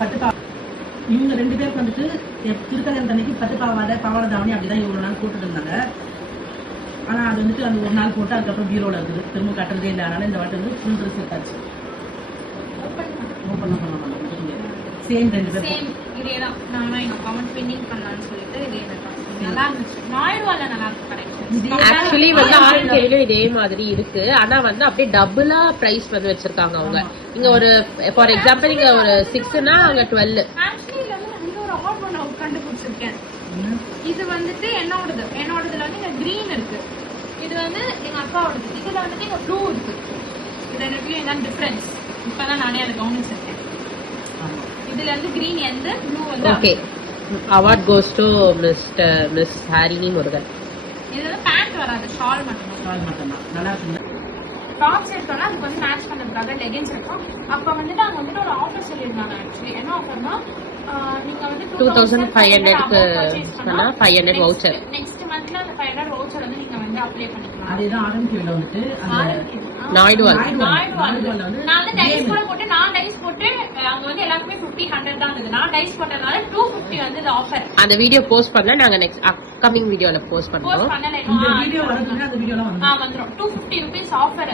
பட்டு இவங்க 2 பேருக்கு வந்துட்டு திருக்கல்யாணம் அன்னைக்கு பட்டு பாவாடை தாவணி அப்படிதான் இவ்வளவு நாள் போட்டுட்டு இருந்தாங்க. ஆனா அது வந்துட்டு அந்த ஒரு நாள் போட்டு அதுக்கப்புறம் பீரோல இருக்குது, திரும்ப கட்டுறதே இல்லை. அதனால இந்த வாட்டி வந்து ஃபுல் ட்ரெஸ் எடுத்தாச்சு. ஓப்பன் பண்ண சேம் 2 பேரும் இதேதான். நானும் எங்க கமெண்ட் பின்னிங் பண்ணலாம்னு சொல்லிட்டு இதே நல்லா இருந்துச்சு. நாயுடுவால நல்லா இருக்கு கரெக்ட். ஆக்சுவலி வந்து ஆர்என்கேல இதே மாதிரி இருக்கு. ஆனா வந்து அப்படியே டபுளா பிரைஸ் வந்து வச்சிருக்காங்க அவங்க. இங்க ஒரு ஃபார் எக்ஸாம்பிள் இங்க ஒரு 6னா அங்க 12. ஆக்சுவலி இதுல வந்து நான் ஒரு ஆர்ட் பண்ண கண்டுபிடிச்சிருக்கேன். இது வந்துட்டு என்னோடதுல வந்து இங்க கிரீன் இருக்கு, இது வந்து எங்க அக்காவோடது. இதுல வந்துட்டு இங்க ப்ளூ இருக்கு. இது ரெண்டுலயும் என்ன டிஃபரன்ஸ் இப்பதான் நானே அதை கவனிச்சிருக்கேன். இதுல வந்து கிரீன் எந்த ப்ளூ வந்து okay. Award goes to miss Harini Murugan. இதுல வந்து பேண்ட் வராது, ஷால் மட்டும் தான் நல்லா இருக்கு. டாப்ஸ் எடுத்தோம்னா அதுக்கு வந்து மேட்ச் பண்றதுக்காக லெகின்ஸ் இருக்கும். அப்ப வந்துட்டு அங்க வந்துட்டு ஒரு ஆஃபர் சொல்லியிருந்தாங்க. ஆக்சுவலி என்ன ஆஃபர்னா நீங்க வந்து 2500க்கு சொன்னா 500 வவுச்சர். நெக்ஸ்ட் மந்த்ல அந்த 500 வவுச்சர் வந்து நீங்க வந்து அப்ளை பண்ணிக்கலாம். அதேதான் ஆர்என்கேல வந்துட்டு நாயுடுவால் வந்து நான் வந்து டைஸ் கூட போட்டு அங்க வந்து எல்லாருமே 50-100 தான் இருந்தது. நான் டைஸ் போட்டதுனால 250 வந்து இந்த ஆஃபர். அந்த வீடியோ போஸ்ட் பண்ணா நாங்க நெக்ஸ்ட் அப்கமிங் வீடியோல போஸ்ட் பண்றோம். இந்த வீடியோ வரதுன்னா அந்த வீடியோல வந்துரும். 250 rupees ஆஃபர்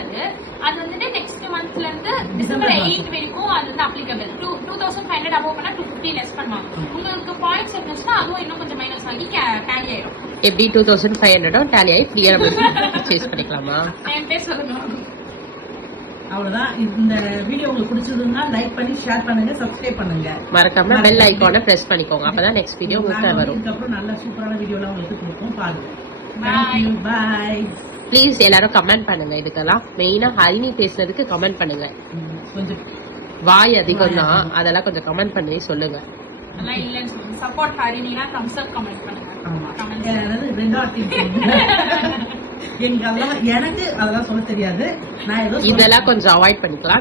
அது வந்துட்டு நெக்ஸ்ட் மந்த்ல இருந்து டிசம்பர் 8 வரைக்கும் அது வந்து அப்ளிகபிள். 2500 அபோவ் பண்ணா 250 லெஸ் பண்ணுவாங்க. உங்களுக்கு பாயிண்ட்ஸ் இருந்துச்சுன்னா அதுவும் இன்னும் கொஞ்சம் மைனஸ் ஆகி டேலி ஆயிடும். எப்படி 2500 டேலி ஆகி ஃப்ரீயா பர்ச்சேஸ் பண்ணிக்கலாமா? என் பேர் சொல்லுங்க. அவ்வளவுதான். இந்த வீடியோ உங்களுக்கு பிடிச்சதுன்னா லைக் பண்ணி ஷேர் பண்ணுங்க, சப்ஸ்கிரைப் பண்ணுங்க. மறக்காம பெல் ஐகானை பிரஸ் பண்ணிக்கோங்க. அப்பதான் நெக்ஸ்ட் வீடியோ உங்களுக்கு வரும். இதுக்கப்புறம் நல்ல சூப்பரான வீடியோலாம் உங்களுக்கு கொடுப்போம், பாருங்க. பாய். ப்ளீஸ் எல்லாரும் கமெண்ட் பண்ணுங்க. இதுக்கெல்லாம் மெயினா ஹரினி பேசுனதுக்கு கமெண்ட் பண்ணுங்க. கொஞ்சம் வாய் அதிகம் தான், அதெல்லாம் கொஞ்சம் கமெண்ட் பண்ணி சொல்லுங்க. அதெல்லாம் இல்லன்னு சொல்லுங்க. சப்போர்ட் ஹரினினா தம்ஸ் அப் கமெண்ட் பண்ணுங்க. ஆமா, அதாவது 2 எனக்கு அதெல்லாம் சொல்ல தெரியாது. நான் ஏதோ இதெல்லாம் கொஞ்சம் அவாய்ட் பண்ணிக்கலாம்.